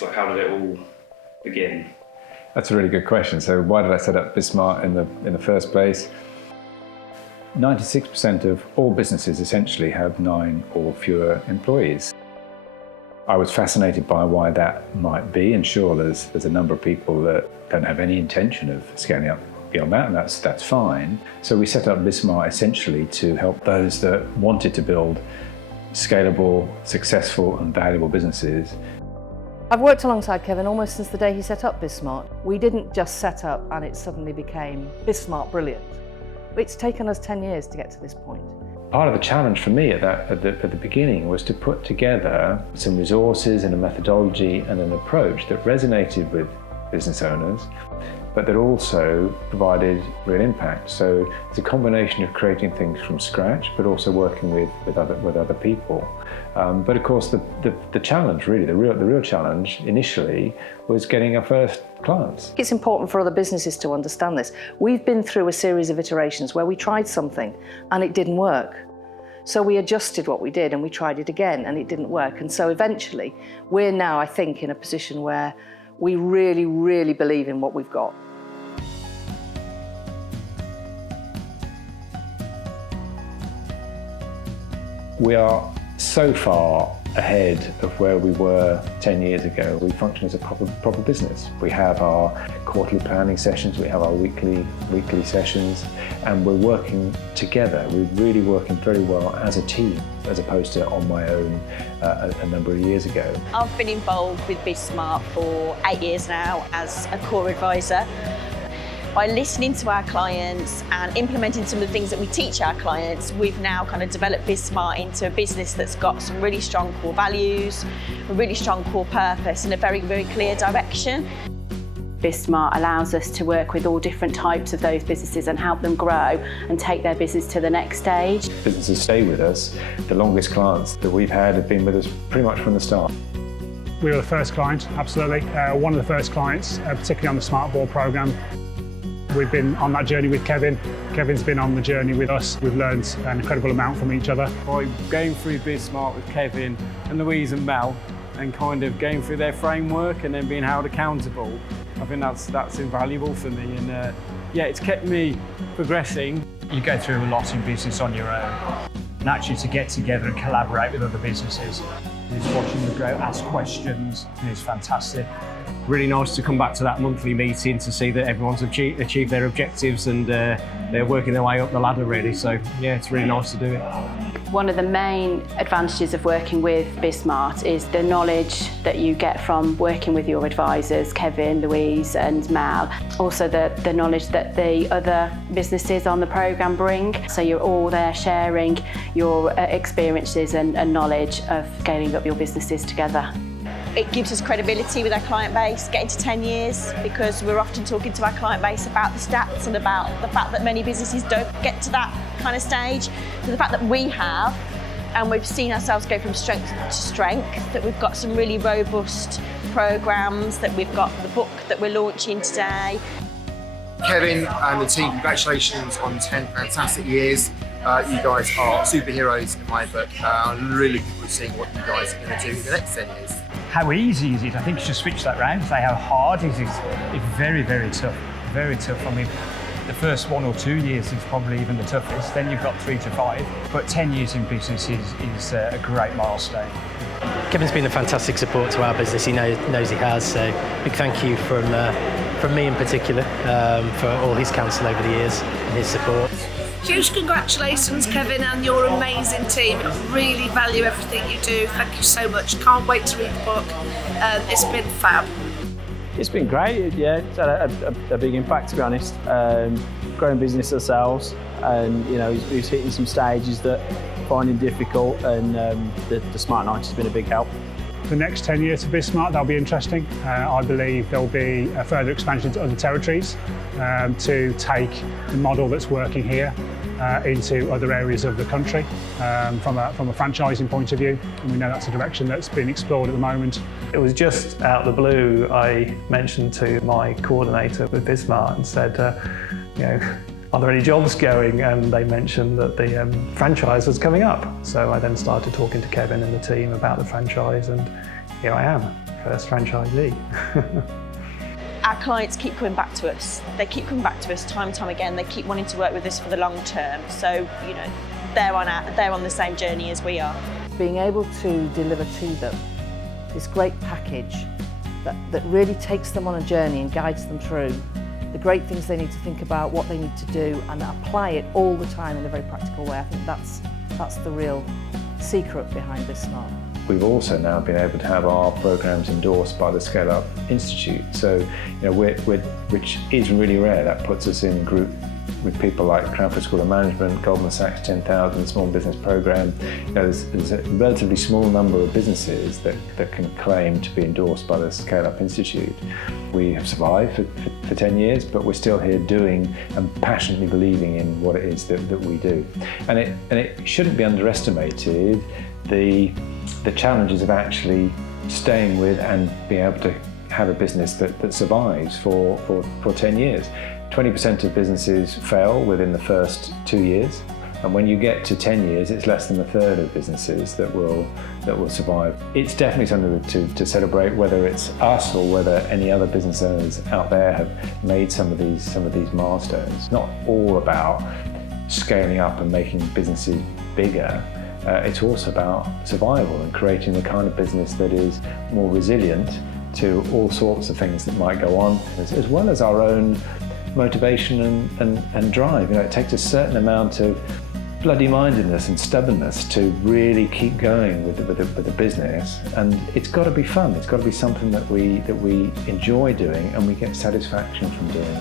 So how did it all begin? That's a really good question. So why did I set up Bismart in the first place? 96% of all businesses essentially have 9 or fewer employees. I was fascinated by why that might be, and sure, there's a number of people that don't have any intention of scaling up beyond that, and that's fine. So we set up Bismart essentially to help those that wanted to build scalable, successful and valuable businesses. I've worked alongside Kevin almost since the day he set up Bismart. We didn't just set up and it suddenly became Bismart brilliant. It's taken us 10 years to get to this point. Part of the challenge for me at the beginning was to put together some resources and a methodology and an approach that resonated with business owners, but that also provided real impact. So it's a combination of creating things from scratch, but also working with other people. But of course, the challenge, really, the real challenge initially was getting our first clients. It's important for other businesses to understand this. We've been through a series of iterations where we tried something and it didn't work. So we adjusted what we did and we tried it again and it didn't work. And so eventually, we're now, I think, in a position where we really, really believe in what we've got. We are so far ahead of where we were 10 years ago. We function as a proper business. We have our quarterly planning sessions, we have our weekly sessions, and we're working together. We're really working very well as a team, as opposed to on my own a number of years ago. I've been involved with Bismart for 8 years now as a core advisor. By listening to our clients and implementing some of the things that we teach our clients, we've now kind of developed Bismart into a business that's got some really strong core values, a really strong core purpose and a very, very clear direction. Bismart allows us to work with all different types of those businesses and help them grow and take their business to the next stage. Businesses stay with us. The longest clients that we've had have been with us pretty much from the start. We were the first client, absolutely. One of the first clients, particularly on the Smart Board programme. We've been on that journey with Kevin. Kevin's been on the journey with us. We've learned an incredible amount from each other. By going through Bismart with Kevin and Louise and Mel and kind of going through their framework and then being held accountable, I think that's invaluable for me, and yeah, it's kept me progressing. You go through a lot in business on your own, and actually to get together and collaborate with other businesses, is watching them grow, ask questions, is fantastic. Really nice to come back to that monthly meeting to see that everyone's achieved their objectives and they're working their way up the ladder, really. So yeah, it's really nice to do it. One of the main advantages of working with Bismart is the knowledge that you get from working with your advisors, Kevin, Louise and Mel. Also the knowledge that the other businesses on the programme bring. So you're all there sharing your experiences and knowledge of scaling up your businesses together. It gives us credibility with our client base, getting to 10 years, because we're often talking to our client base about the stats and about the fact that many businesses don't get to that kind of stage. So the fact that we have, and we've seen ourselves go from strength to strength, that we've got some really robust programmes, that we've got the book that we're launching today. Kevin and the team, congratulations on 10 fantastic years. You guys are superheroes in my book. I'm really looking forward to seeing what you guys are going to do in the next 10 years. How easy is it? I think you should switch that round. Say how hard is it? It's very, very tough. Very tough. I mean, the first 1 or 2 years is probably even the toughest. Then you've got 3 to 5. But 10 years in business is a great milestone. Kevin's been a fantastic support to our business. He knows he has. So big thank you from me in particular for all his counsel over the years and his support. Huge congratulations, Kevin, and your amazing team. Really value everything you do. Thank you so much. Can't wait to read the book. It's been fab. It's been great, yeah. It's had a big impact, to be honest. Growing business ourselves, and you know, he's hitting some stages that finding difficult, and the Smart 90 has been a big help. The next 10 years of Bismart, they'll be interesting. I believe there'll be a further expansion to other territories to take the model that's working here into other areas of the country from a franchising point of view. And we know that's a direction that's being explored at the moment. It was just out of the blue, I mentioned to my coordinator with Bismart and said, you know, are there any jobs going? And they mentioned that the franchise was coming up. So I then started talking to Kevin and the team about the franchise, and here I am. first franchisee. Our clients keep coming back to us. They keep coming back to us time and time again. They keep wanting to work with us for the long term. So, you know, they're on the same journey as we are. Being able to deliver to them this great package that really takes them on a journey and guides them through the great things they need to think about, what they need to do, and apply it all the time in a very practical way. I think that's the real secret behind BizSmart. We've also now been able to have our programs endorsed by the Scale Up Institute. So, you know, which is really rare. That puts us in group with people like Cranford School of Management, Goldman Sachs 10,000 Small Business Program. You know, there's a relatively small number of businesses that can claim to be endorsed by the Scale Up Institute. We have survived for 10 years, but we're still here doing and passionately believing in what it is that we do. And it shouldn't be underestimated the challenges of actually staying with and being able to have a business that survives for 10 years. 20% of businesses fail within the first 2 years, and when you get to 10 years, it's less than a third of businesses that will survive. It's definitely something to celebrate, whether it's us or whether any other business owners out there have made some of these milestones. It's not all about scaling up and making businesses bigger. It's also about survival and creating the kind of business that is more resilient to all sorts of things that might go on, as well as our own motivation and drive. You know, it takes a certain amount of bloody-mindedness and stubbornness to really keep going with the business, and it's got to be fun. It's got to be something that we enjoy doing and we get satisfaction from doing.